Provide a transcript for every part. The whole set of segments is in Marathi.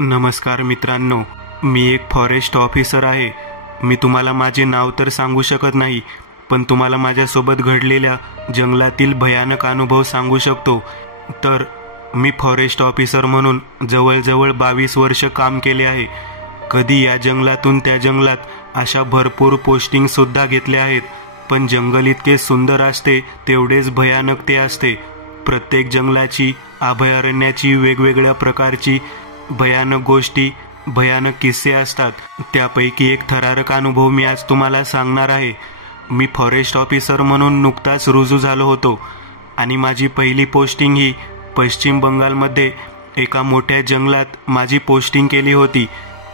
नमस्कार मित्रांनो, मी एक फॉरेस्ट ऑफिसर आहे। मी तुम्हाला माझे नाव तर सांगू शकत नाही, पण तुम्हाला माझ्यासोबत घडलेल्या जंगलातील भयानक अनुभव सांगू शकतो। तर मी फॉरेस्ट ऑफिसर म्हणून जवळजवळ 22 वर्ष काम केले आहे। कधी या जंगलातून त्या जंगलात अशा भरपूर पोस्टिंग सुद्धा घेतल्या आहेत, पण जंगल इतके सुंदर असते तेवढेच भयानक ते असते। प्रत्येक जंगलाची, अभयारण्याची वेगवेगळ्या प्रकारची भयानक गोष्टी, भयानक किस्से असतात। त्यापैकी एक थरारक अनुभव मी आज तुम्हाला सांगणार आहे। मी फॉरेस्ट ऑफिसर म्हणून नुकताच रुजू झालो होतो आणि माझी पहिली पोस्टिंग ही पश्चिम बंगालमध्ये एका मोठ्या जंगलात माझी पोस्टिंग केली होती।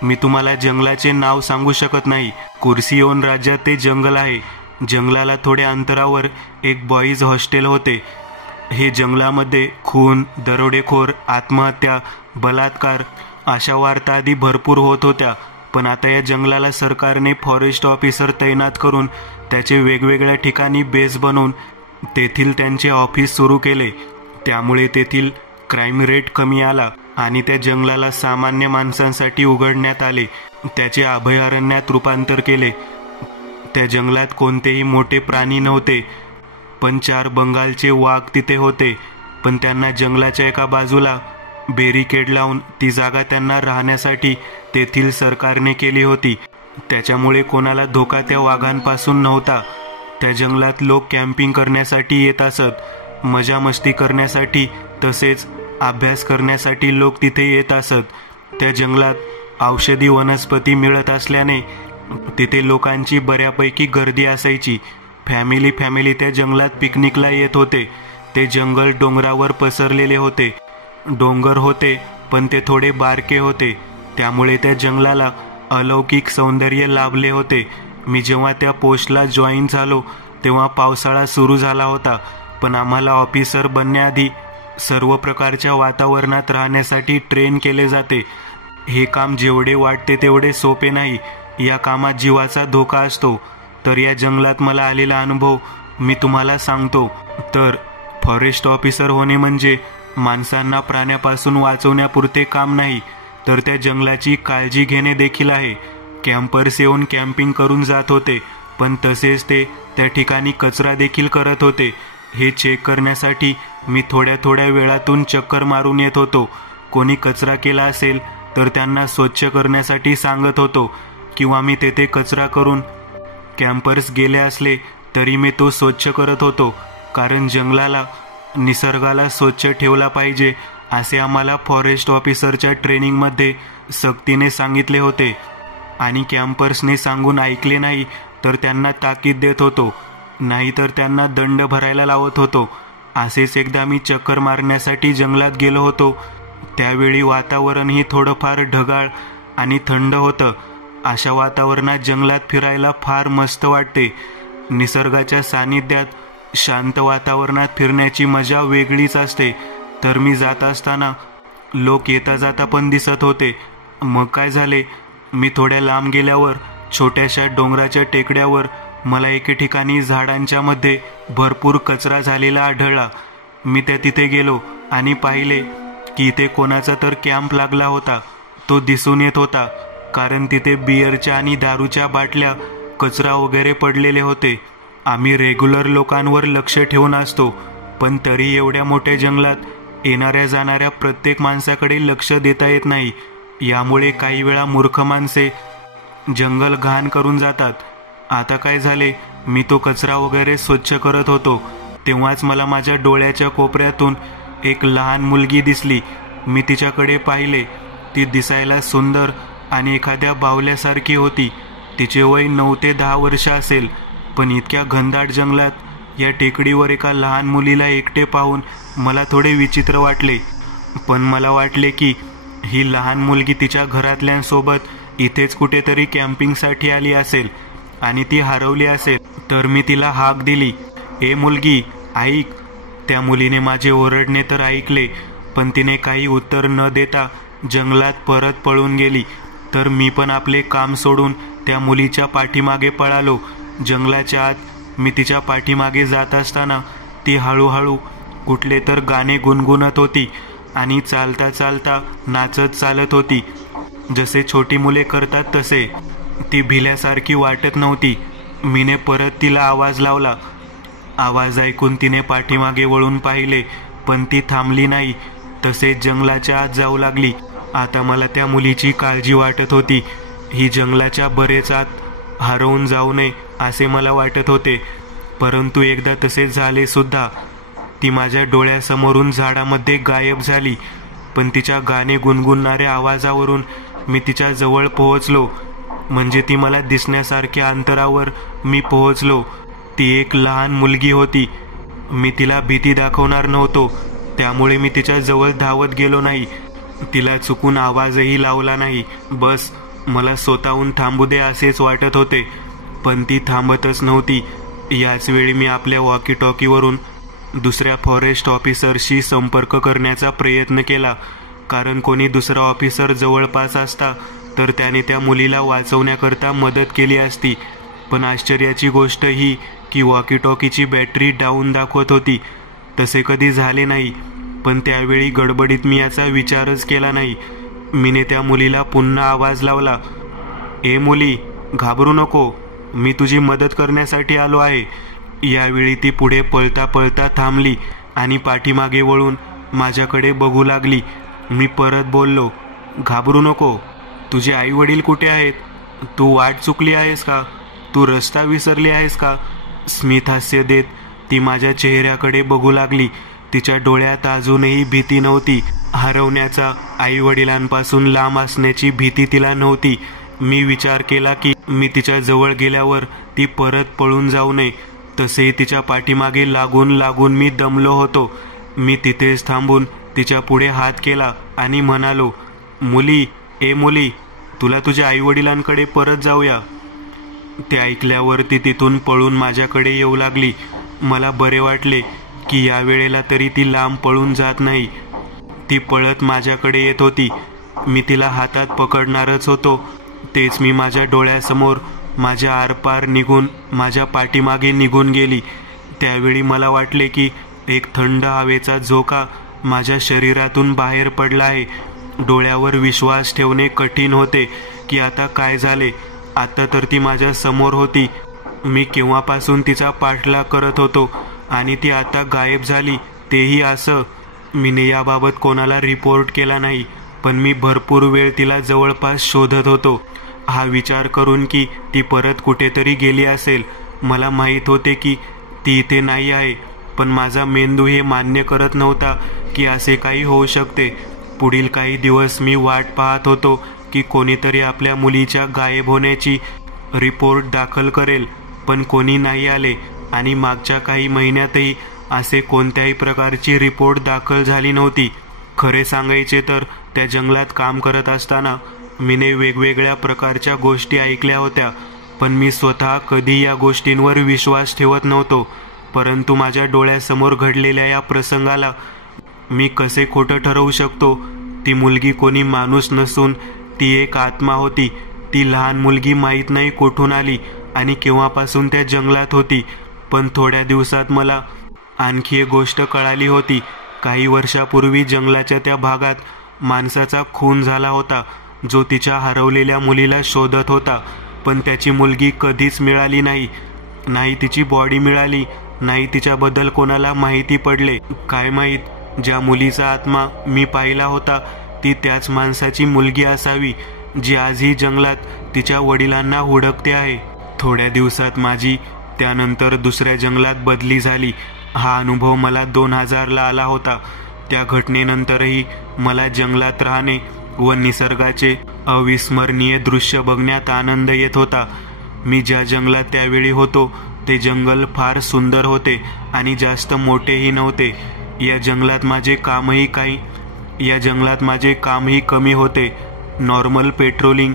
मी तुम्हाला जंगलाचे नाव सांगू शकत नाही। कुर्सियोन राज्यात ते जंगल आहे। जंगलाला थोड्या अंतरावर एक बॉईज हॉस्टेल होते। हे जंगलामध्ये खून, दरोडेखोर, आत्महत्या, बलात्कार अशा वार्ता आधी भरपूर होत होत्या। पण आता या जंगलाला सरकारने फॉरेस्ट ऑफिसर तैनात करून त्याचे वेगवेगळ्या ठिकाणी बेस बनवून तेथील त्यांचे ऑफिस सुरू केले। त्यामुळे तेथील क्राईम रेट कमी आला आणि त्या जंगलाला सामान्य माणसांसाठी उघडण्यात आले, त्याचे अभयारण्यात रूपांतर केले। त्या जंगलात कोणतेही मोठे प्राणी नव्हते, पण 4 बंगालचे वाघ तिथे होते। पण त्यांना जंगलाच्या एका बाजूला बॅरिकेड लावून ती जागा त्यांना राहण्यासाठी तेथील सरकारने केली होती। त्याच्यामुळे कोणाला धोका त्या वाघांपासून नव्हता। त्या जंगलात लोक कॅम्पिंग करण्यासाठी येत असत, मजा मस्ती करण्यासाठी, तसेच अभ्यास करण्यासाठी लोक तिथे येत असत। त्या जंगलात औषधी वनस्पती मिळत असल्याने तिथे लोकांची बऱ्यापैकी गर्दी असायची। फॅमिली त्या जंगलात पिकनिकला येत होते। ते जंगल डोंगरावर पसरलेले होते। डोंगर होते, पण ते थोडे बारके होते, त्यामुळे त्या जंगलाला अलौकिक सौंदर्य लाभले होते। मी जेव्हा त्या पोस्टला जॉईन झालो तेव्हा पावसाळा सुरू झाला होता, पण आम्हाला ऑफिसर बनण्याआधी सर्व प्रकारच्या वातावरणात राहण्यासाठी ट्रेन केले जाते। हे काम जेवढे वाटते तेवढे सोपे नाही, या कामात जीवाचा धोका असतो। तर या जंगलात मला आलेला अनुभव मी तुम्हाला सांगतो। तर फॉरेस्ट ऑफिसर होणे म्हणजे माणसांना प्राण्यापासून वाचवण्यापुरते काम नाही, तर त्या जंगलाची काळजी घेणे देखील आहे। कॅम्पर्स येऊन कॅम्पिंग करून जात होते, पण तसेच ते त्या ठिकाणी कचरा देखील करत होते। हे चेक करण्यासाठी मी थोड्या वेळातून चक्कर मारून येत होतो। कोणी कचरा केला असेल तर त्यांना स्वच्छ करण्यासाठी सांगत होतो, किंवा मी तेथे कचरा करून कॅम्पर्स गेले असले तरी मी तो स्वच्छ करत होतो, कारण जंगलाला, निसर्गाला स्वच्छ ठेवला पाहिजे असे आम्हाला फॉरेस्ट ऑफिसरच्या ट्रेनिंगमध्ये सक्तीने सांगितले होते। आणि कॅम्पर्सने सांगून ऐकले नाही तर त्यांना ताकीद देत होतो, नाहीतर त्यांना दंड भरायला लावत होतो। असेच एकदा मी चक्कर मारण्यासाठी जंगलात गेलो होतो। त्यावेळी वातावरणही थोडंफार ढगाळ आणि थंड होतं। अशा वातावरणात जंगलात फिरायला फार मस्त वाटते। निसर्गाच्या सानिध्यात शांत वातावरणात फिरण्याची मजा वेगळीच असते। तर मी जात असताना लोक येता जाता पण दिसत होते। मग काय झाले, मी थोड्या लांब गेल्यावर छोट्याशा डोंगराच्या टेकड्यावर मला एके ठिकाणी झाडांच्या मध्ये भरपूर कचरा झालेला आढळला। मी तिथे गेलो आणि पाहिले की इथे कोणाचा तर कॅम्प लागला होता। तो दिसून येत होता, कारण तिथे बिअरच्या आणि दारूच्या बाटल्या, कचरा वगैरे पडलेले होते। आम्ही रेग्युलर लोकांवर लक्ष ठेवून असतो, पण तरी एवढ्या मोठ्या जंगलात येणाऱ्या जाणाऱ्या प्रत्येक माणसाकडे लक्ष देता येत नाही। यामुळे काही वेळा मूर्ख माणसे जंगल घाण करून जातात। आता काय झाले, मी तो कचरा वगैरे स्वच्छ करत होतो, तेव्हाच मला माझ्या डोळ्याच्या कोपऱ्यातून एक लहान मुलगी दिसली। मी तिच्याकडे पाहिले। ती दिसायला सुंदर आणि एखाद्या बावल्यासारखी होती। तिचे वय 9 ते 10 वर्ष असेल। पण इतक्या घनदाट जंगलात या टेकडीवर एका लहान मुलीला एकटे पाहून मला थोडे विचित्र वाटले। पण मला वाटले की ही लहान मुलगी तिच्या घरातल्यांसोबत इथेच कुठेतरी कॅम्पिंगसाठी आली असेल आणि ती हरवली असेल। तर मी तिला हाक दिली, ए मुलगी, ऐक। त्या मुलीने माझे ओरडणे तर ऐकले, पण तिने काही उत्तर न देता जंगलात परत पळून गेली। तर मी पण आपले काम सोडून त्या मुलीच्या पाठीमागे पळालो। जंगलाच्या आत मी तिच्या पाठीमागे जात असताना ती हळूहळू कुठले तर गाणे गुणगुणत होती आणि चालता चालता नाचत चालत होती, जसे छोटी मुले करतात तसे. ती भिल्यासारखी वाटत नव्हती. मीने परत तिला आवाज लावला. आवाज ऐकून तिने पाठीमागे वळून पाहिले, पण ती थांबली नाही. तसेच जंगलाच्या आत जाऊ लागली. आता मला त्या मुलीची काळजी वाटत होती. ही जंगलाच्या बरेच आत हरवून जाऊ नये असे मला वाटत होते, परंतु एकदा तसे झाले सुद्धा. ती माझ्या डोळ्यासमोरून झाडामध्ये गायब झाली. पण तिच्या गाणे गुणगुणणाऱ्या आवाजावरून मी तिच्या जवळ पोहोचलो. म्हणजे ती मला दिसण्यासारख्या अंतरावर मी पोहोचलो. ती एक लहान मुलगी होती. मी तिला भीती दाखवणार नव्हतो, त्यामुळे मी तिच्या जवळ धावत गेलो नाही. तिला चुकून आवाजही लावला नाही. बस मला स्वतःहून थांबू दे असेच वाटत होते, पण ती थांबतच नव्हती. याच वेळी मी आपल्या वॉकी टॉकीवरून दुसऱ्या फॉरेस्ट ऑफिसरशी संपर्क करण्याचा प्रयत्न केला, कारण कोणी दुसरा ऑफिसर जवळपास असता तर त्याने त्या मुलीला वाचवण्याकरता मदत केली असती. पण आश्चर्याची गोष्ट ही की वॉकी टॉकीची बॅटरी डाऊन दाखवत होती. तसे कधी झाले नाही, पण त्यावेळी गडबडीत मी याचा विचारच केला नाही. मीने त्या मुलीला पुन्हा आवाज लावला. ए मुली, घाबरू नको, मी तुझी मदत करण्यासाठी आलो आहे. यावेळी ती पुढे पळता पळता थांबली आणि पाठीमागे वळून माझ्याकडे बघू लागली. मी परत बोललो, घाबरू नको. तुझे आई वडील कुठे आहेत? तू वाट चुकली आहेस का? तू रस्ता विसरली आहेस का? स्मित हास्य देत ती माझ्या चेहऱ्याकडे बघू लागली. तिच्या डोळ्यात अजूनही भीती नव्हती. हरवण्याचा, आई वडिलांपासून लांब असण्याची भीती तिला नव्हती. मी विचार केला की मी तिच्या जवळ गेल्यावर ती परत पळून जाऊ नये. तसेही तिच्या पाठीमागे लागून लागून मी दमलो होतो. मी तिथेच थांबून तिच्या पुढे हात केला आणि म्हणालो, मुली, ए मुली, तुला तुझ्या आई वडिलांकडे परत जाऊया. ते ऐकल्यावर ती तिथून पळून माझ्याकडे येऊ लागली. मला बरे वाटले की या वेळेला तरी ती लांब पळून जात नाही. ती पळत माझ्याकडे येत होती. मी तिला हातात पकडणारच होतो, तेच मी माझ्या डोळ्यासमोर माझ्या आरपार निघून माझ्या पाठीमागे निघून गेली. त्यावेळी मला वाटले की एक थंड हवेचा झोका माझ्या शरीरातून बाहेर पडला आहे. डोळ्यावर विश्वास ठेवणे कठीण होते की आता काय झाले. आता तर ती माझ्या समोर होती. मी केव्हापासून तिचा पाठलाग करत होतो आणि ती आता गायब झाली, तेही असं. मीने याबाबत कोणाला रिपोर्ट केला नाही, पण मी भरपूर वेळ तिला जवळपास शोधत होतो, हा विचार करून की ती परत कुठेतरी गेली असेल. मला माहीत होते की ती इथे नाही आहे, पण माझा मेंदू हे मान्य करत नव्हता की असे काही होऊ शकते. पुढील काही दिवस मी वाट पाहत होतो की कोणीतरी आपल्या मुलीच्या गायब होण्याची रिपोर्ट दाखल करेल, पण कोणी नाही आले. आणि मागच्या काही महिन्यातही असे कोणत्याही प्रकारची रिपोर्ट दाखल झाली नव्हती. खरे सांगायचे तर त्या जंगलात काम करत असताना मीने वेगवेगळ्या प्रकारच्या गोष्टी ऐकल्या होत्या, पण मी स्वतः कधी या गोष्टींवर विश्वास ठेवत नव्हतो. परंतु माझ्या डोळ्यासमोर घडलेल्या या प्रसंगाला मी कसे खोटं ठरवू शकतो? ती मुलगी कोणी माणूस नसून ती एक आत्मा होती. ती लहान मुलगी माहीत नाही कुठून आली आणि केव्हापासून त्या जंगलात होती. पण थोड्या दिवसात मला आणखी एक गोष्ट कळाली होती. काही वर्षापूर्वी जंगलाच्या त्या भागात माणसाचा खून झाला होता, जो तिच्या हरवलेल्या मुलीला शोधत होता. पण त्याची मुलगी कधीच मिळाली नाही. नाही तिची बॉडी मिळाली, नाही तिच्याबद्दल कोणाला माहिती पडले. काय माहीत, ज्या मुलीचा आत्मा मी पाहिला होता ती त्याच माणसाची मुलगी असावी, जी आजही जंगलात तिच्या वडिलांना हुडकते आहे. थोड्या दिवसात माझी त्यानंतर दुसऱ्या जंगलात बदली झाली. हा अनुभव मला 2000ला आला होता. त्या घटनेनंतरही मला जंगलात राहणे व निसर्गाचे अविस्मरणीय दृश्य बघण्यात आनंद येत होता. मी ज्या जंगलात त्यावेळी होतो ते जंगल फार सुंदर होते आणि जास्त मोठेही नव्हते. या जंगलात माझे कामही कमी होते. नॉर्मल पेट्रोलिंग,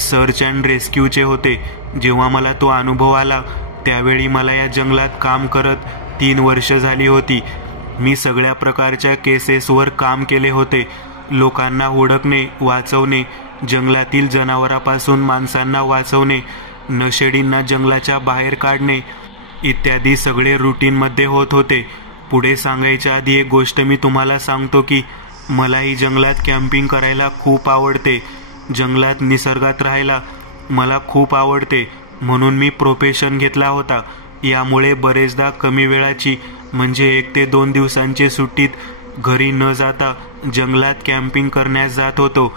सर्च अँड रेस्क्यूचे होते. जेव्हा मला तो अनुभव आला त्यावेळी मला या जंगलात काम करत 3 वर्ष झाली होती. मी सगळ्या प्रकारच्या केसेसवर काम केले होते. लोकांना हुडकणे, वाचवणे, जंगलातील जनावरांपासून माणसांना वाचवणे, नशेडींना जंगलाच्या बाहेर काढणे इत्यादी सगळे रूटीनमध्ये होत होते. पुढे सांगायच्या आधी एक गोष्ट मी तुम्हाला सांगतो की मलाही जंगलात कॅम्पिंग करायला खूप आवडते. जंगलात निसर्गात राहायला मला खूप आवडते. म्हणून मी प्रोफेशन घेतला होता. यामुळे बरेचदा कमी वेळाची म्हणजे 1 ते 2 दिवसांची सुट्टीत घरी न जाता जंगलात कॅम्पिंग करण्यास जात होतो.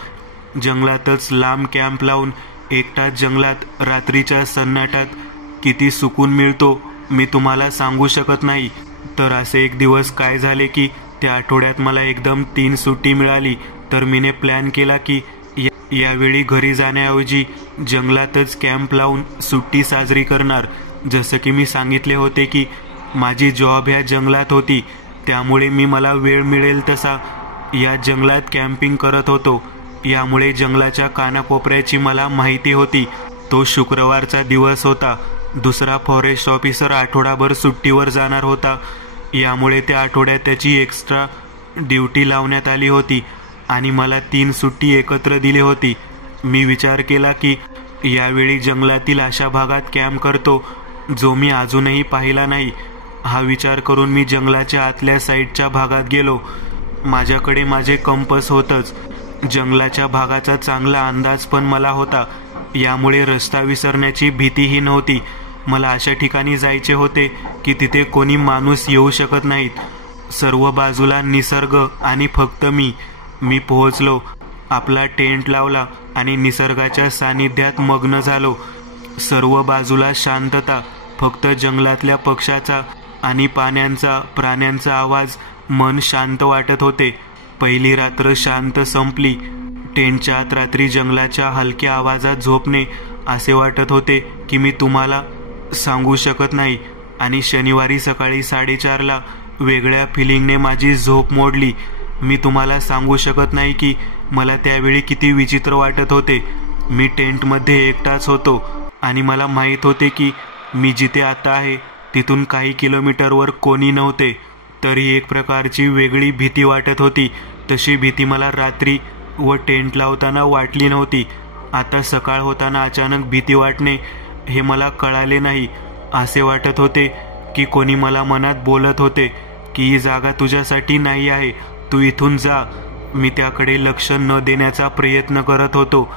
जंगलातच लांब कॅम्प लावून एकटाच जंगलात रात्रीच्या सन्नाटात किती सुकून मिळतो मी तुम्हाला सांगू शकत नाही. तर असे एक दिवस काय झाले की त्या आठवड्यात मला एकदम 3 सुट्टी मिळाली. तर मीने प्लॅन केला की यावेळी घरी जाण्याऐवजी जंगलातच कॅम्प लावून सुट्टी साजरी करणार. जसं की मी सांगितले होते की माझी जॉब ह्या जंगलात होती, त्यामुळे मी मला वेळ मिळेल तसा या जंगलात कॅम्पिंग करत होतो. यामुळे जंगलाच्या कानाकोपऱ्याची मला माहिती होती. तो शुक्रवारचा दिवस होता. दुसरा फॉरेस्ट ऑफिसर आठवडाभर सुट्टीवर जाणार होता. यामुळे त्या आठवड्यात त्याची एक्स्ट्रा ड्युटी लावण्यात आली होती आणि मला 3 सुट्टी एकत्र दिली होती. मी विचार केला की यावेळी जंगलातील अशा भागात कॅम्प करतो जो मी अजूनही पाहिला नाही. हा विचार करून मी जंगलाच्या आतल्या साईडच्या भागात गेलो. माझ्याकडे माझे कंपास होतंच. जंगलाच्या भागाचा चांगला अंदाज पण मला होता. यामुळे रस्ता विसरण्याची भीतीही नव्हती. मला अशा ठिकाणी जायचे होते की तिथे कोणी माणूस येऊ शकत नाहीत. सर्व बाजूला निसर्ग आणि फक्त मी पोहोचलो. आपला टेंट लावला आणि निसर्गाच्या सानिध्यात मग्न झालो. सर्व बाजूला शांतता. फक्त जंगलातल्या पक्ष्याचा आणि प्राण्यांचा आवाज मन शांत वाटत होते. पहिली रात्र शांत संपली. टेंटच्या आत रात्री जंगलाच्या हलक्या आवाजात झोपणे असे वाटत होते की मी तुम्हाला सांगू शकत नाही. आणि शनिवारी सकाळी 4:30ला वेगळ्या फिलिंगने माझी झोप मोडली. मी तुम्हाला सांगू शकत नाही की मला त्यावेळी किती विचित्र वाटत होते. मी टेंटमध्ये एकटाच होतो आणि मला माहीत होते की मी जिथे आता आहे तिथून काही किलोमीटरवर कोणी नव्हते. तरी एक प्रकारची वेगळी भीती वाटत होती. तशी भीती मला रात्री व टेंट लावताना वाटली नव्हती. आता सकाळ होताना अचानक भीती वाटणे हे मला कळाले नाही. असे वाटत होते की कोणी मला मनात बोलत होते की ही जागा तुझ्यासाठी नाही आहे, तू इथून जा. मी त्याकडे लक्ष न देण्याचा प्रयत्न करत होतो.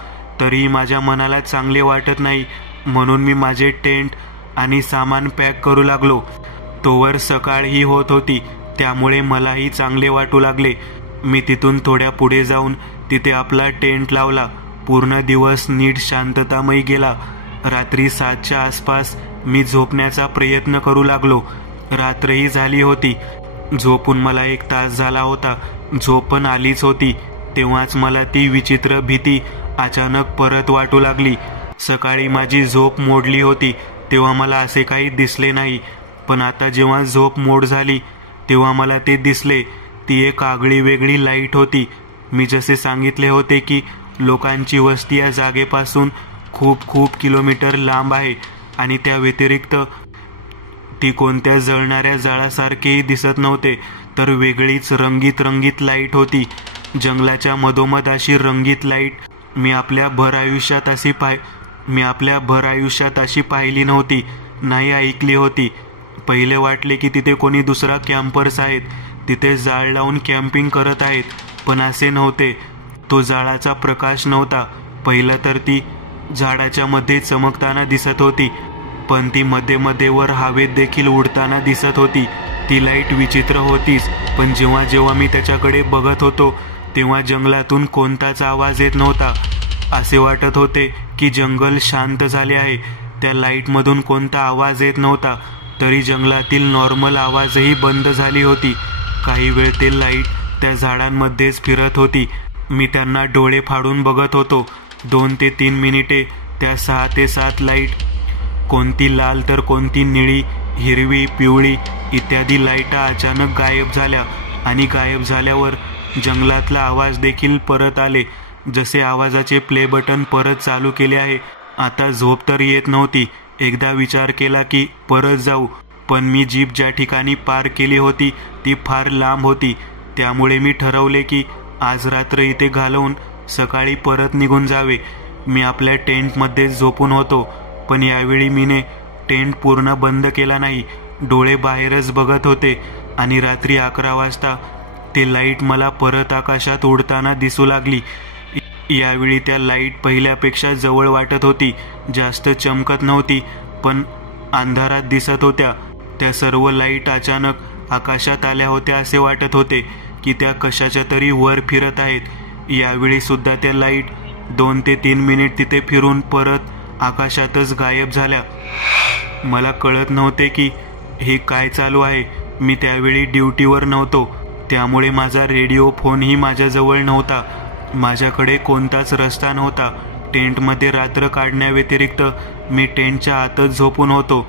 तरीही माझ्या मनाला चांगले वाटत नाही. म्हणून मी माझे टेंट आणि सामान पॅक करू लागलो. तोवर सकाळही होत होती, त्यामुळे मलाही चांगले वाटू लागले. मी तिथून थोड्या पुढे जाऊन तिथे आपला टेंट लावला. पूर्ण दिवस नीट शांततामय गेला. रात्री 7च्या आसपास मी झोपण्याचा प्रयत्न करू लागलो. रात्रही झाली होती. झोपून मला 1 तास झाला होता. झोप पण आलीच होती. तेव्हाच मला ती विचित्र भीती अचानक परत वाटू लागली. सकाळी माझी झोप मोडली होती तेव्हा मला असे काही दिसले नाही. पण आता जेव्हा झोप मोड झाली तेव्हा मला ते दिसले. ती एक आगळी वेगळी लाईट होती. मी जसे सांगितले होते की लोकांची वस्ती या जागेपासून खूप खूप किलोमीटर लांब आहे आणि त्या व्यतिरिक्त ती कोणत्या जळणाऱ्या जाळासारखेही दिसत नव्हते, तर वेगळीच रंगीत लाईट होती. जंगलाच्या मधोमध अशी रंगीत लाईट मी आपल्या भर आयुष्यात अशी पाहिली नव्हती, नाही ऐकली होती. पहिले वाटले की तिथे कोणी दुसरा कॅम्पर्स आहेत, तिथे जाळ लावून कॅम्पिंग करत आहेत. पण असे नव्हते. तो जाळाचा प्रकाश नव्हता. पहिलं तर ती झाडाच्या मध्ये चमकताना दिसत होती, पण ती मध्ये वर हवेत देखील उडताना दिसत होती. ती लाईट विचित्र होतीच, पण जेव्हा जेव्हा मी त्याच्याकडे बघत होतो तेव्हा जंगलातून कोणताच आवाज येत नव्हता. असे वाटत होते की जंगल शांत झाले आहे. त्या लाईटमधून कोणता आवाज येत नव्हता. तरी जंगलातील नॉर्मल आवाजही बंद झाली होती. काही वेळ ते लाईट त्या झाडांमध्येच फिरत होती. मी त्यांना डोळे फाडून बघत होतो. 2 ते 3 मिनिटे त्या 6 ते 7 लाईट, कोणती लाल तर कोणती निळी, हिरवी, पिवळी इत्यादी लाईटा अचानक गायब झाल्या. आणि गायब झाल्यावर जंगलातला आवाज देखील परत आले. जसे आवाजाचे प्ले बटन परत चालू केले आहे. आता झोप तर येत नव्हती. एकदा विचार केला की परत जाऊ, पण मी जीप ज्या ठिकाणी पार्क केली होती ती फार लांब होती. त्यामुळे मी ठरवले की आज रात्र इथे घालवून सकाळी परत निघून जावे. मी आपल्या टेंटमध्ये झोपून होतो, पण यावेळी मीने टेंट पूर्ण बंद केला नाही. डोळे बाहेरच बघत होते आणि रात्री 11 वाजता ते लाईट मला परत आकाशात उडताना दिसू लागली. यावेळी त्या लाईट पहिल्यापेक्षा जवळ वाटत होती. जास्त चमकत नव्हती, पण अंधारात दिसत होत्या. त्या सर्व लाईट अचानक आकाशात आल्या होत्या. असे वाटत होते की त्या कशाच्या तरी वर फिरत आहेत. यावेळी सुद्धा त्या लाईट 2 ते 3 मिनिट तिथे फिरून परत आकाशातच गायब झाल्या. मला कळत नव्हते की हे काय चालू आहे. मी त्यावेळी ड्युटीवर नव्हतो, त्यामुळे माझा रेडिओ फोनही माझ्याजवळ नव्हता. माझ्याकडे कोणताच रस्ता नव्हता. टेंटमध्ये रात्र काढण्याव्यतिरिक्त मी टेंटच्या आतच झोपून होतो.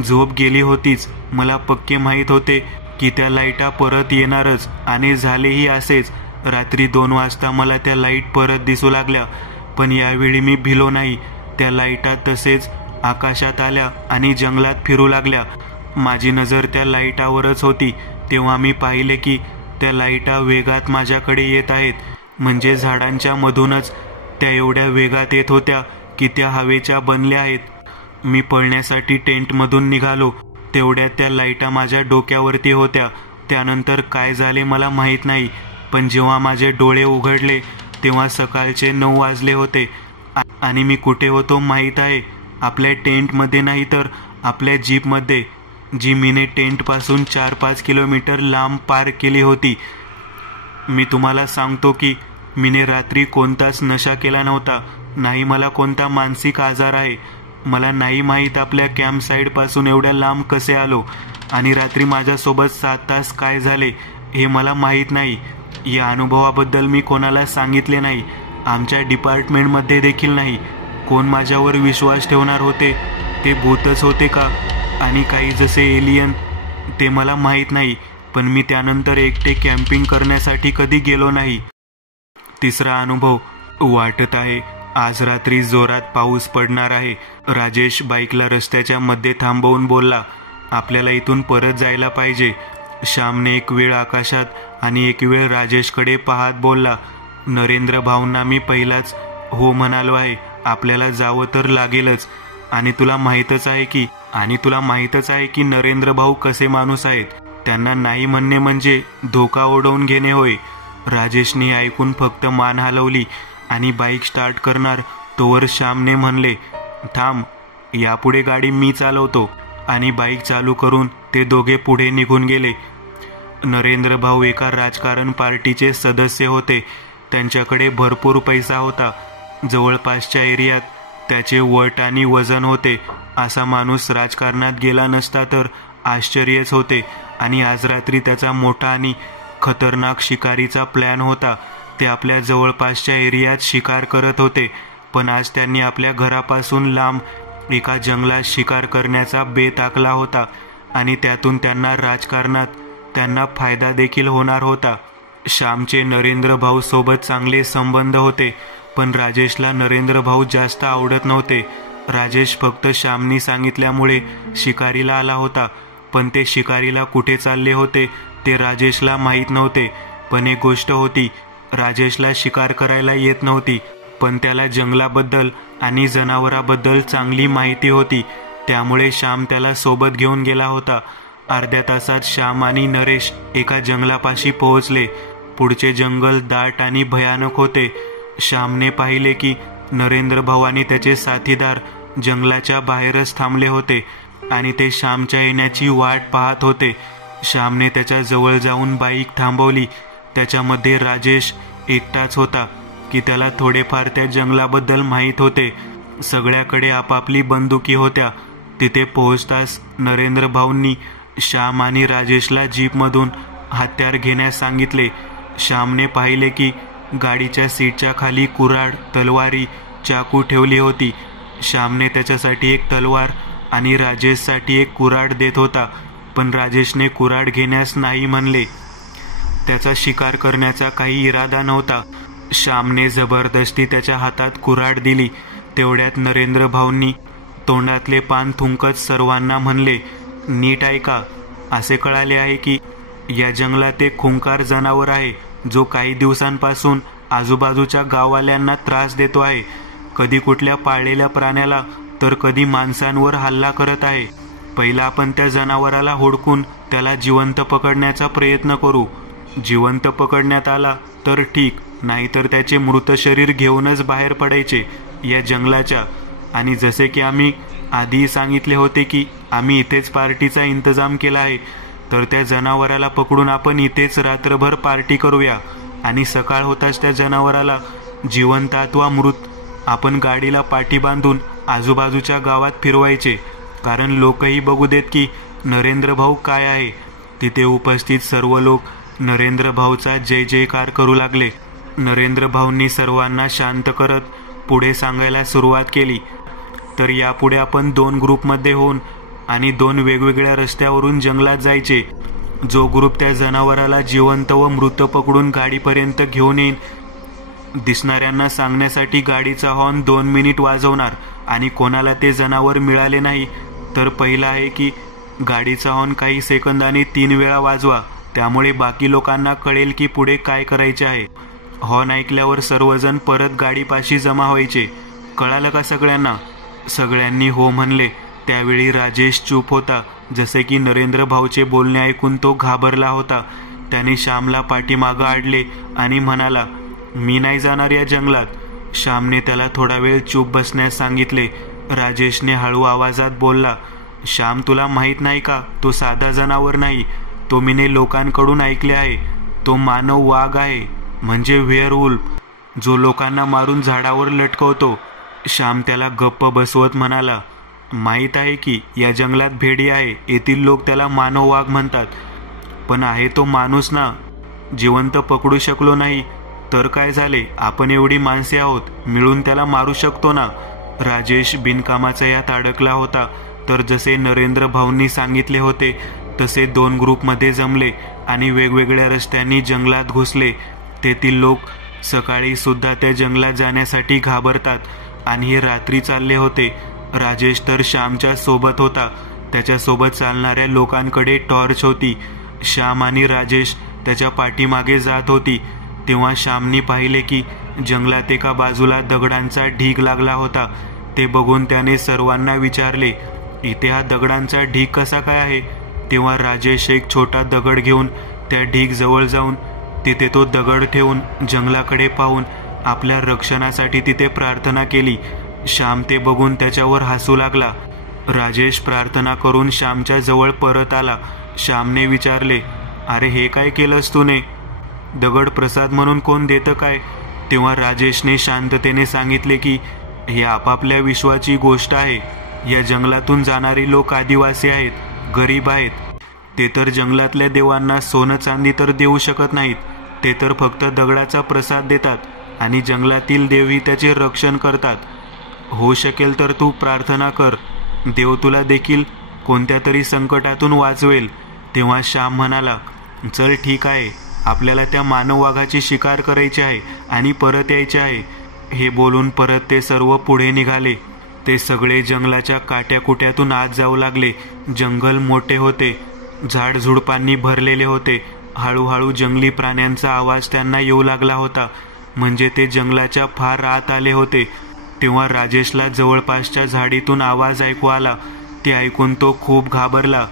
झोप गेली होतीच. मला पक्के माहीत होते की त्या लाईटा परत येणारच, आणि झालेही असेच. रात्री 2 वाजता मला त्या लाईट परत दिसू लागल्या, पण यावेळी मी भिलो नाही. त्या लाईटा तसेच आकाशात आल्या आणि जंगलात फिरू लागल्या. माझी नजर त्या लाईटावरच होती. तेव्हा मी पाहिले की त्या लाईटा वेगात माझ्याकडे येत आहेत. म्हणजे झाडांच्या मधूनच त्या एवढ्या वेगात येत होत्या की त्या हवेच्या बनल्या आहेत. मी पळण्यासाठी टेंटमधून निघालो. तेवढ्यात त्या लाईटा माझ्या डोक्यावरती होत्या. त्यानंतर काय झाले मला माहीत नाही, पण जेव्हा माझे डोळे उघडले तेव्हा सकाळचे 9 वाजले होते. आणि मी कुठे होतो माहीत आहे? आपल्या टेंटमध्ये नाही, तर आपल्या जीपमध्ये, जी मीने टेंटपासून 4-5 किलोमीटर लांब पार्क केली होती. मी तुम्हाला सांगतो की मीने रात्री कोणताच नशा केला नव्हता. नाही मला कोणता मानसिक आजार आहे. मला नाही माहीत आपल्या कॅम्प साईडपासून एवढ्या लांब कसे आलो, आणि रात्री माझ्यासोबत 7 तास काय झाले हे मला माहीत नाही. या अनुभवाबद्दल मी कोणाला सांगितले नाही, आमच्या डिपार्टमेंटमध्ये देखील नाही. कोण माझ्यावर विश्वास ठेवणार होते? ते भूतच होते का, आणि काही जसे एलियन, ते मला माहीत नाही. पण मी त्यानंतर एकटे कॅम्पिंग करण्यासाठी कधी गेलो नाही. तिसरा अनुभव. वाटत आहे आज रात्री जोरात पाऊस पडणार आहे. राजेश बाईकला रस्त्याच्या मध्ये थांबवून बोलला, आपल्याला इथून परत जायला पाहिजे. श्यामने एक वेळ आकाशात आणि एक वेळ राजेशकडे पाहत बोलला, नरेंद्र भाऊंना मी पहिलाच हो म्हणालो आहे. आपल्याला जावं तर लागेलच. आणि तुला माहीतच आहे की नरेंद्र भाऊ कसे माणूस आहेत. त्यांना नाही म्हणणे म्हणजे धोका ओढवून घेणे होय. राजेशने ऐकून फक्त मान हलवली आणि बाईक स्टार्ट करणार तोवर श्यामने म्हणले, थांब, यापुढे गाडी मी चालवतो. आणि बाईक चालू करून ते दोघे पुढे निघून गेले. नरेंद्र भाऊ एका राजकारण पार्टीचे सदस्य होते. त्यांच्याकडे भरपूर पैसा होता. जवळपासच्या एरियात त्याचे वट आणि वजन होते. असा माणूस राजकारणात गेला नसता तर आश्चर्यच होते. आणि आज रात्री त्याचा मोठा आणि खतरनाक शिकारीचा प्लॅन होता. ते आपल्या जवळपासच्या एरियात शिकार करत होते, पण आज त्यांनी आपल्या घरापासून लांब एका जंगलात शिकार करण्याचा बेत आखला होता. आणि त्यातून त्यांना राजकारणात त्यांना फायदा देखील होणार होता. श्यामचे नरेंद्र भाऊ सोबत चांगले संबंध होते, पण राजेशला नरेंद्र भाऊ जास्त आवडत नव्हते. राजेश फक्त श्यामनी सांगितल्यामुळे शिकारीला आला होता, पण ते शिकारीला कुठे चालले होते ते राजेशला माहीत नव्हते. पण एक गोष्ट होती, राजेशला शिकार करायला येत नव्हती, पण त्याला जंगलाबद्दल आणि जनावराबद्दल चांगली माहिती होती. त्यामुळे श्याम त्याला सोबत घेऊन गेला होता. अर्ध्या तासात श्याम आणि नरेश एका जंगलापाशी पोहोचले. पुढचे जंगल दाट आणि भयानक होते. श्यामने पाहिले की नरेंद्र भाऊ आणि त्याचे साथीदार जंगलाच्या बाहेरच थांबले होते आणि ते श्यामच्या येण्याची वाट पाहत होते. श्यामने त्याच्या जवळ जाऊन बाईक थांबवली. त्याच्यामध्ये राजेश एकटाच होता की त्याला थोडेफार त्या जंगलाबद्दल माहीत होते. सगळ्याकडे आपापली बंदुकी होत्या. तिथे पोहोचताच नरेंद्र भाऊंनी श्याम आणि राजेशला जीपमधून हत्यार घेण्यास सांगितले. श्यामने पाहिले की गाडीच्या सीटच्या खाली कुऱ्हाड, तलवारी, चाकू ठेवली होती. श्यामने त्याच्यासाठी एक तलवार आणि राजेशसाठी एक कुऱ्हाड देत होता, पण राजेशने कुऱ्हाड घेण्यास नाही म्हणले. त्याचा शिकार करण्याचा काही इरादा नव्हता. श्यामने जबरदस्ती त्याच्या हातात कुऱ्हाड दिली. तेवढ्यात नरेंद्र भाऊंनी तोंडातले पान थुंकत सर्वांना म्हणले, नीट ऐका. असे कळाले आहे की या जंगलात एक खुंखार जनावर आहे जो काही दिवसांपासून आजूबाजूच्या गाववाल्यांना त्रास देतो आहे. कधी कुठल्या पाळलेल्या प्राण्याला तर कधी माणसांवर हल्ला करत आहे. पहिला आपण त्या जनावराला हुडकून त्याला जिवंत पकडण्याचा प्रयत्न करू. जिवंत पकडण्यात आला तर ठीक, नाहीतर त्याचे मृत शरीर घेऊनच बाहेर पडायचे या जंगलाच्या. आणि जसे की आम्ही आधी सांगितले होते की आम्ही इथेच पार्टीचा इंतजाम केला आहे, तर त्या जनावराला पकडून आपण इथेच रात्रभर पार्टी करूया आणि सकाळ होताच त्या जनावराला जिवंत अथवा मृत आपण गाडीला पाठी बांधून आजूबाजूच्या गावात फिरवायचे, कारण लोकही बघू देत की नरेंद्र भाऊ काय आहे. तिथे उपस्थित सर्व लोक नरेंद्र भाऊचा जय जयकार करू लागले. नरेंद्र भाऊंनी सर्वांना शांत करत पुढे सांगायला सुरुवात केली. तर यापुढे आपण 2 ग्रुपमध्ये होऊन आणि 2 वेगवेगळ्या रस्त्यावरून जंगलात जायचे. जो ग्रुप त्या जनावराला जिवंत व मृत पकडून गाडीपर्यंत घेऊन येईल, दिसणाऱ्यांना सांगण्यासाठी गाडीचा हॉर्न 2 मिनिट वाजवणार. आणि कोणाला ते जनावर मिळाले नाही तर पहिला आहे की गाडीचा हॉर्न काही सेकंदांनी 3 वेळा वाजवा, त्यामुळे बाकी लोकांना कळेल की पुढे काय करायचे आहे. हॉर्न ऐकल्यावर सर्वजण परत गाडीपाशी जमा व्हायचे. कळालं का सगळ्यांना? सगळ्यांनी हो म्हणले. त्यावेळी राजेश चूप होता. जसे की नरेंद्र भाऊचे बोलणे ऐकून तो घाबरला होता. त्याने श्यामला पाठीमागं आडले आणि म्हणाला, मी नाही जाणार या जंगलात. श्यामने त्याला थोडा वेळ चूप बसण्यास सांगितले. राजेशने हळू आवाजात बोलला, श्याम, तुला माहीत नाही का, तो साधा जनावर नाही. तो मीने लोकांकडून ऐकले आहे. तो मानव वाघ आहे, म्हणजे वेअरवुल्फ, जो लोकांना मारून झाडावर लटकवतो. श्याम त्याला गप्प बसवत म्हणाला, माहीत आहे की या जंगलात भेडी आहे. येथील लोक त्याला मानव वाघ म्हणतात. पण आहे तो माणूस ना. जिवंत पकडू शकलो नाही तर काय झाले, आपण एवढी माणसे आहोत, मिळून त्याला मारू शकतो ना. राजेश बिनकामाचा यात अडकला होता. तर जसे नरेंद्र भाऊंनी सांगितले होते तसे 2 ग्रुपमध्ये जमले आणि वेगवेगळ्या रस्त्यांनी जंगलात घुसले. तेथील लोक सकाळी सुद्धा त्या जंगलात जाण्यासाठी घाबरतात आणि हे रात्री चालले होते. राजेश तर श्यामच्या सोबत होता. त्याच्यासोबत चालणाऱ्या लोकांकडे टॉर्च होती. श्याम आणि राजेश त्याच्या पाठीमागे जात होती. तेव्हा श्यामने पाहिले की जंगलात एका बाजूला दगडांचा ढीग लागला होता. ते बघून त्याने सर्वांना विचारले, इथे हा दगडांचा ढीग कसा काय आहे? तेव्हा राजेश एक छोटा दगड घेऊन त्या ढीग जवळ जाऊन तिथे तो दगड ठेवून जंगलाकडे पाहून आपल्या रक्षणासाठी तिथे प्रार्थना केली. श्याम ते बघून त्याच्यावर हसू लागला. राजेश प्रार्थना करून श्यामच्या जवळ परत आला. श्यामने विचारले, अरे हे काय केलंस तूने? दगड प्रसाद म्हणून कोण देतं काय? तेव्हा राजेशने शांततेने सांगितले की हे आपापल्या विश्वाची गोष्ट आहे. या जंगलातून जाणारी लोक आदिवासी आहेत, गरीब आहेत. ते तर जंगलातल्या देवांना सोनं चांदी तर देऊ शकत नाहीत. ते तर फक्त दगडाचा प्रसाद देतात आणि जंगलातील देवही त्याचे रक्षण करतात. होऊ शकेल तर तू प्रार्थना कर, देव तुला देखील कोणत्या तरी संकटातून वाचवेल. तेव्हा श्याम म्हणाला, चल ठीक आहे, आपल्याला त्या मानव वाघाची शिकार करायची आहे आणि परत यायचे आहे. हे बोलून परत ते सर्व पुढे निघाले. ते सगळे जंगलाच्या काट्याकुट्यातून आत जाऊ लागले. जंगल मोठे होते, झाडझुडपांनी भरलेले होते. हळूहळू जंगली प्राण्यांचा आवाज त्यांना येऊ लागला होता, म्हणजे ते जंगलाच्या फार आत आले होते. तेव्हा राजेशला जवळपासच्या झाडीतून आवाज ऐकू आला. ते ऐकून तो खूप घाबरला.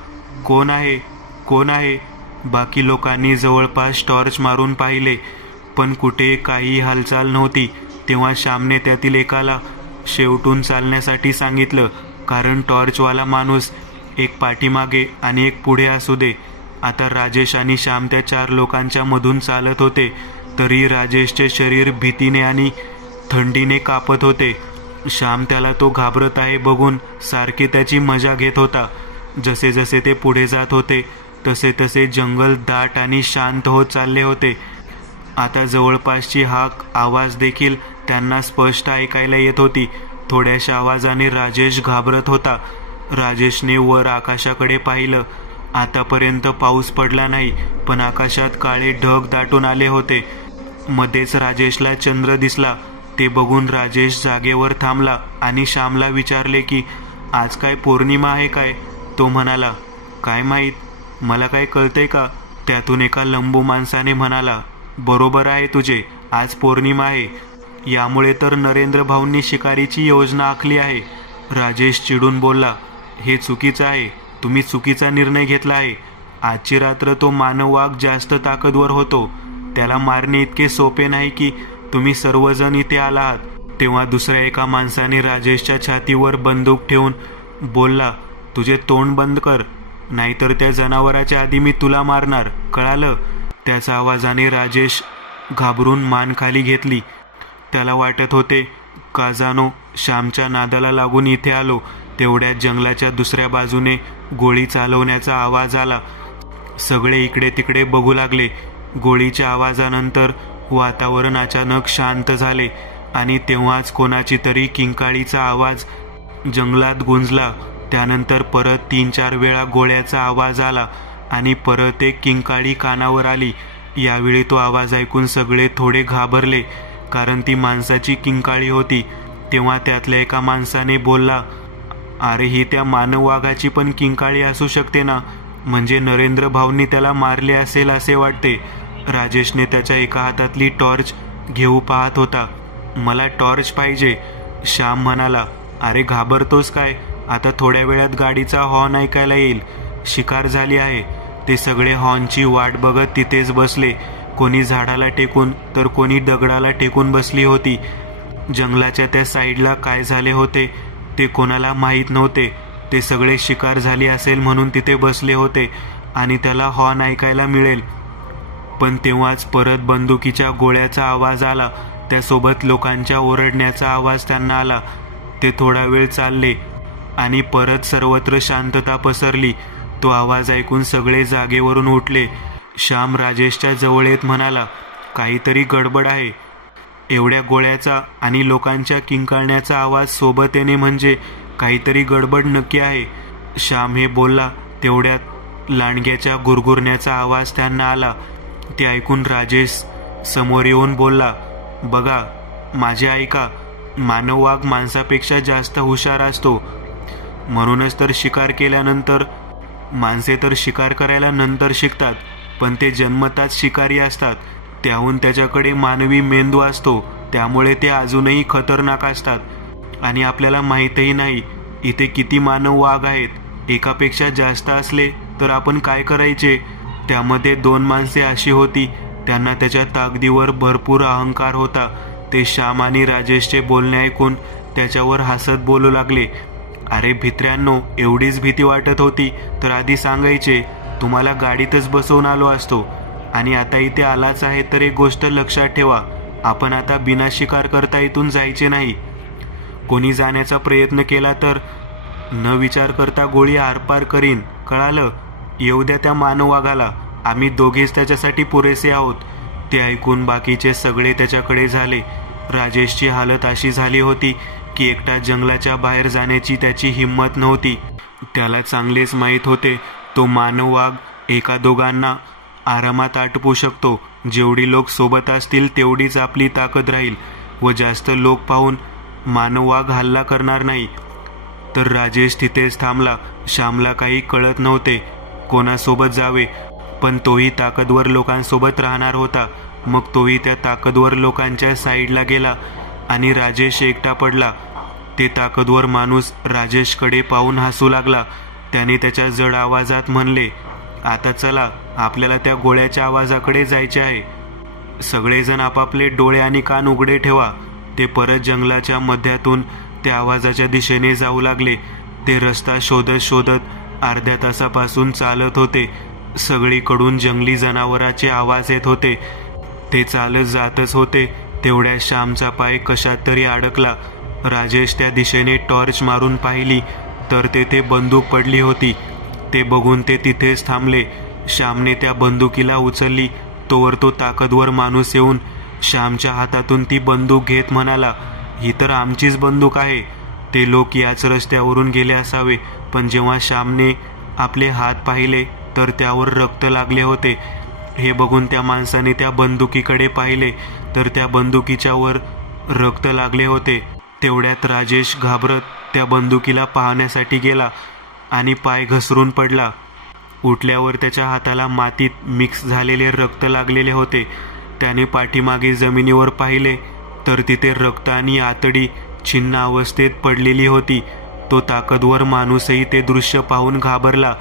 कोण आहे, कोण आहे? बाकी लोकांनी जवळपास टॉर्च मारून पाहिले, पण कुठे काही हालचाल नव्हती. तेव्हा श्यामने त्यातील एकाला शेवटून चालण्यासाठी सांगितलं, कारण टॉर्चवाला माणूस एक पाठीमागे आणि एक पुढे असू दे. आता राजेश आणि श्याम त्या 4 लोकांच्या मधून चालत होते. तरी राजेशचे शरीर भीतीने आणि थंडीने कापत होते. श्याम त्याला तो घाबरत आहे बघून सारखे त्याची मजा घेत होता. जसे जसे ते पुढे जात होते तसे तसे जंगल दाट आणि शांत होत चालले होते. आता जवळपासची हाक आवाज देखील त्यांना स्पष्ट ऐकायला येत होती. थोड्याशा आवाजाने राजेश घाबरत होता. राजेशने वर आकाशाकडे पाहिलं. आतापर्यंत पाऊस पडला नाही, पण आकाशात काळे ढग दाटून आले होते. मध्येच राजेशला चंद्र दिसला. ते बघून राजेश जागेवर थांबला आणि श्यामला विचारले की आज काय पौर्णिमा आहे काय? तो म्हणाला, काय माहीत, मला काय कळतंय का? त्यातून एका लंबू माणसाने म्हणाला, बरोबर आहे तुझे, आज पौर्णिमा आहे. यामुळे तर नरेंद्र भाऊंनी शिकारीची योजना आखली आहे. राजेश चिडून बोलला, हे चुकीचं आहे, तुम्ही चुकीचा निर्णय घेतला आहे. आजची रात्र तो मानव वाघ जास्त ताकदवर होतो, त्याला मारणे इतके सोपे नाही की तुम्ही सर्वजण इथे आलात. तेव्हा दुसऱ्या एका माणसाने राजेशच्या छातीवर बंदूक ठेवून बोलला, तुझे तोंड बंद कर, नाहीतर त्या जनावराच्या आधी मी तुला मारणार, कळालं? त्याच्या आवाजाने राजेश घाबरून मान खाली घेतली. त्याला वाटत होते काजानो श्यामच्या नादाला लागून इथे आलो. तेवढ्यात जंगलाच्या दुसऱ्या बाजूने गोळी चालवण्याचा आवाज आला. सगळे इकडे तिकडे बघू लागले. गोळीच्या आवाजानंतर वातावरण अचानक शांत झाले आणि तेव्हाच कोणाची तरी किंकाळीचा आवाज जंगलात गुंजला. त्यानंतर परत 3-4 वेळा गोळ्याचा आवाज आला आणि परत एक किंकाळी कानावर आली. यावेळी तो आवाज ऐकून सगळे थोडे घाबरले, कारण ती माणसाची किंकाळी होती. तेव्हा त्यातल्या एका माणसाने बोलला, अरे ही त्या मानव वाघाची पण किंकाळी असू शकते ना, म्हणजे नरेंद्र भाऊंनी त्याला मारले असेल असे वाटते. राजेशने त्याच्या एका हातातली टॉर्च घेऊ पाहत होता. मला टॉर्च पाहिजे, श्याम म्हणाला. अरे घाबरतोस काय, आता थोड्या वेळात गाडीचा हॉर्न ऐकायला येईल, शिकार झाली आहे. ते सगळे हॉर्नची वाट बघत तिथेच बसले. कोणी झाडाला टेकून तर कोणी दगडाला टेकून बसली होती. जंगलाच्या त्या साईडला काय झाले होते ते कोणाला माहीत नव्हते. ते सगळे शिकार झाली असेल म्हणून तिथे बसले होते आणि त्याला हॉर्न ऐकायला मिळेल. पण तेव्हाच परत बंदुकीच्या गोळ्याचा आवाज आला. त्यासोबत लोकांच्या ओरडण्याचा आवाज त्यांना आला. ते थोडा वेळ चालले आणि परत सर्वत्र शांतता पसरली. तो आवाज ऐकून सगळे जागेवरून उठले. श्याम राजेशच्या जवळ येत म्हणाला, काहीतरी गडबड आहे. एवढ्या गोळ्याचा आणि लोकांच्या किंकाळण्याचा आवाज सोबत येणे म्हणजे काहीतरी गडबड नक्की आहे. श्याम हे बोलला तेवढ्यात लांडग्याच्या गुरगुरण्याचा आवाज त्यांना आला. ते ऐकून राजेश समोर येऊन बोलला, बघा, माझे ऐका, मानव वाघ माणसापेक्षा जास्त हुशार असतो. म्हणूनच तर शिकार केल्यानंतर माणसे तर शिकार करायला नंतर शिकतात, पण ते जन्मताच शिकारी असतात. त्याहून त्याच्याकडे मानवी मेंदू असतो, त्यामुळे ते अजूनही खतरनाक असतात. आणि आपल्याला माहीतही नाही इथे किती मानव वाघ आहेत. एकापेक्षा जास्त असले तर आपण काय करायचे? त्यामध्ये 2 माणसे अशी होती, त्यांना त्याच्या ताकदीवर भरपूर अहंकार होता. ते श्याम आणि राजेशचे बोलणे ऐकून त्याच्यावर हसत बोलू लागले, अरे भित्र्यांनो, एवढीच भीती वाटत होती तर आधी सांगायचे, तुम्हाला गाडीतच बसवून आलो असतो. आणि आता इथे आलाच आहे तर एक गोष्ट लक्षात ठेवा, आपण आता बिना शिकार करता इथून जायचे नाही. कोणी जाण्याचा प्रयत्न केला तर न विचार करता गोळी आरपार करीन, कळालं? येऊ द्या त्या मानव वाघाला, आम्ही दोघेच त्याच्यासाठी पुरेसे आहोत. ते ऐकून बाकीचे सगळे त्याच्याकडे झाले. राजेशची हालत अशी झाली होती की एकटा जंगलाच्या बाहेर जाण्याची त्याची हिंमत नव्हती. त्याला चांगलेच माहीत होते तो मानव वाघ 1-2 आरामात आटपू शकतो. जेवढी लोक सोबत असतील तेवढीच आपली ताकद राहील व जास्त लोक पाहून मानव वाघ हल्ला करणार नाही. तर राजेश तिथेच थांबला. श्यामला काही कळत नव्हते कोणासोबत जावे, पण तोही ताकदवर लोकांसोबत राहणार होता. मग तोही त्या ताकदवर लोकांच्या साईडला गेला आणि राजेश एकटा पडला. ते ताकदवर माणूस राजेशकडे पाहून हसू लागला. त्याने त्याच्या जड आवाजात म्हणले, आता चला, आपल्याला त्या गोळ्याच्या आवाजाकडे जायचे आहे. सगळेजण आपापले डोळे आणि कान उघडे ठेवा. ते परत जंगलाच्या मध्यातून त्या आवाजाच्या दिशेने जाऊ लागले. ते रस्ता शोधत शोधत अर्ध्या तासापासून चालत होते. सगळीकडून जंगली जनावरांचे आवाज येत होते. ते चालत जातच होते. तेवढ्या श्यामचा पाय कशात तरी अडकला. राजेश त्या दिशेने टॉर्च मारून पाहिली तर तेथे बंदूक पडली होती. ते बघून ते तिथेच थांबले. श्यामने त्या बंदुकीला उचलली तोवर तो ताकदवर माणूस येऊन श्यामच्या हातातून ती बंदूक घेत म्हणाला, ही तर आमचीच बंदूक आहे. ते लोक याच रस्त्यावरून गेले असावे, पण जेव्हा श्यामने आपले हात पाहिले तर त्यावर रक्त लागले होते. हे बघून त्या माणसाने त्या बंदुकीकडे पाहिले तर त्या बंदुकीच्या वर रक्त लागले होते. तेवढ्यात राजेश घाबरत त्या बंदुकीला पाहण्यासाठी गेला आणि पाय घसरून पडला. उठल्यावर त्याच्या हाताला मातीत मिक्स झालेले रक्त लागलेले होते. त्याने पाठीमागे जमिनीवर पाहिले तर तिथे रक्त आणि आतडी छिन्न अवस्थेत पडलेली होती. तो ताकदवर माणूसही ते दृश्य पाहून घाबरला.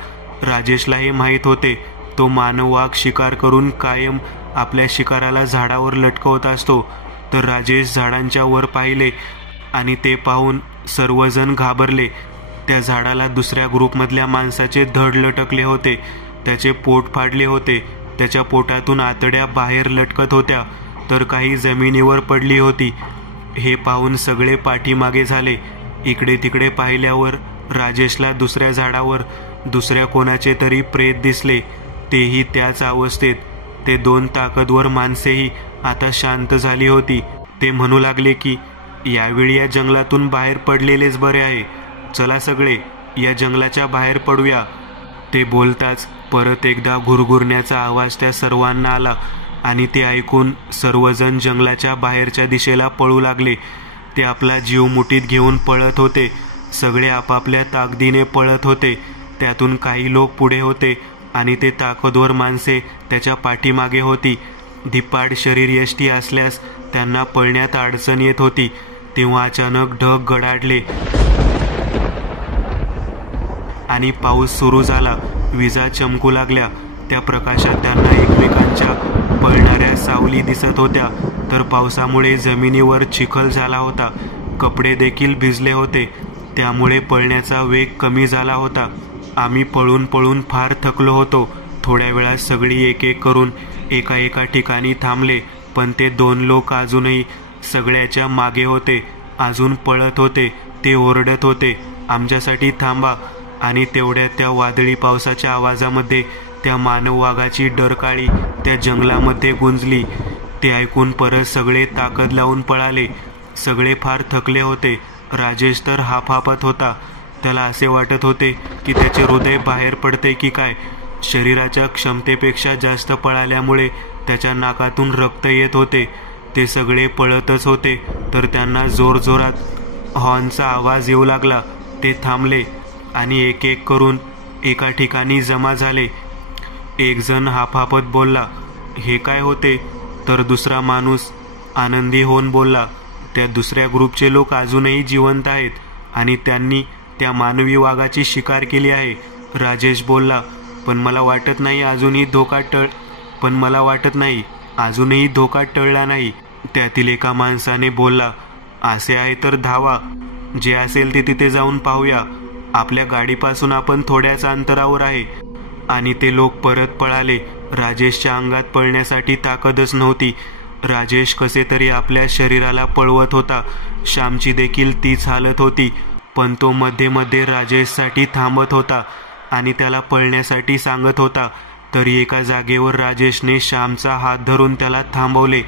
राजेशला हे माहीत होते, तो मानव वाघ शिकार करून कायम आपल्या शिकाराला झाडावर लटकवत असतो. तर राजेश झाडांच्या वर पाहिले आणि ते पाहून सर्वजण घाबरले. त्या झाडाला दुसऱ्या ग्रुपमधल्या माणसाचे धड लटकले होते. त्याचे पोट फाडले होते. त्याच्या पोटातून आतड्या बाहेर लटकत होत्या, तर काही जमिनीवर पडली होती. हे पाहून सगळे पाठीमागे झाले. इकडे तिकडे पाहिल्यावर राजेशला दुसऱ्या झाडावर दुसऱ्या कोणाचे तरी प्रेत दिसले, तेही त्याच अवस्थेत. ते 2 ताकदवर माणसेही आता शांत झाली होती. ते म्हणू लागले की यावेळी या जंगलातून बाहेर पडलेलेच बरे आहे. चला सगळे या जंगलाच्या बाहेर पडूया. ते बोलताच परत एकदा घुरघुरण्याचा आवाज त्या सर्वांना आला आणि ते ऐकून सर्वजण जंगलाच्या बाहेरच्या दिशेला पळू लागले. ते आपला जीव मुठीत घेऊन पळत होते. सगळे आपापल्या ताकदीने पळत होते. त्यातून काही लोक पुढे होते आणि ते ताकदवर माणसे त्याच्या पाठीमागे होती. धिप्पाड शरीर यष्टी असल्यास त्यांना पळण्यात अडचण येत होती. तेव्हा अचानक ढग गडाडले आणि पाऊस सुरू झाला. विजा चमकू लागल्या. त्या प्रकाशात त्यांना एकमेकांच्या पळणाऱ्या सावली दिसत होत्या. तर पावसामुळे जमिनीवर चिखल झाला होता. कपडे देखील भिजले होते. त्यामुळे पळण्याचा वेग कमी झाला होता. आम्ही पळून पळून फार थकलो होतो. थोड्या वेळात सगळी एक एक करून एका ठिकाणी थांबले. पण ते 2 लोक अजूनही सगळ्याच्या मागे होते. अजून पळत होते. ते ओरडत होते, आमच्यासाठी थांबा. आणि तेवढ्यात त्या वादळी पावसाच्या आवाजामध्ये त्या मानव वाघाची डरकाळी त्या जंगलामध्ये गुंजली. ते ऐकून परत सगळे ताकद लावून पळाले. सगळे फार थकले होते. राजेश तर हाफहाफत होता. त्याला असे वाटत होते की त्याचे हृदय बाहेर पडते की काय. शरीराच्या क्षमतेपेक्षा जास्त पळाल्यामुळे त्याच्या नाकातून रक्त येत होते. ते सगळे पळतच होते. तर त्यांना जोरजोरात हॉर्नचा आवाज येऊ लागला. ते थांबले आणि एक एक करून एका ठिकाणी जमा झाले. एक जण हाफहाफत बोलला, हे काय होते? तर दुसरा माणूस आनंदी होऊन बोलला, त्या दुसऱ्या ग्रुपचे लोक अजूनही जिवंत आहेत आणि त्यांनी त्या मानवी वाघाची शिकार केली आहे. राजेश बोलला, पण मला वाटत नाही अजूनही धोका टळला नाही. त्यातील एका माणसाने बोलला, असे आहे तर धावा. जे असेल ते तिथे जाऊन पाहूया. आपल्या गाडीपासून आपण थोड्याच अंतरावर आहे. आणि ते लोक परत पळाले. राजेशच्या अंगात पळण्यासाठी ताकदच नव्हती. राजेश कसे तरी आपल्या शरीराला पळवत होता. श्यामची देखील तीच हालत होती. पण तो मध्ये मध्ये राजेशसाठी थांबत होता आणि त्याला पळण्यासाठी सांगत होता. तरी एका जागेवर राजेशने श्यामचा हात धरून त्याला थांबवले.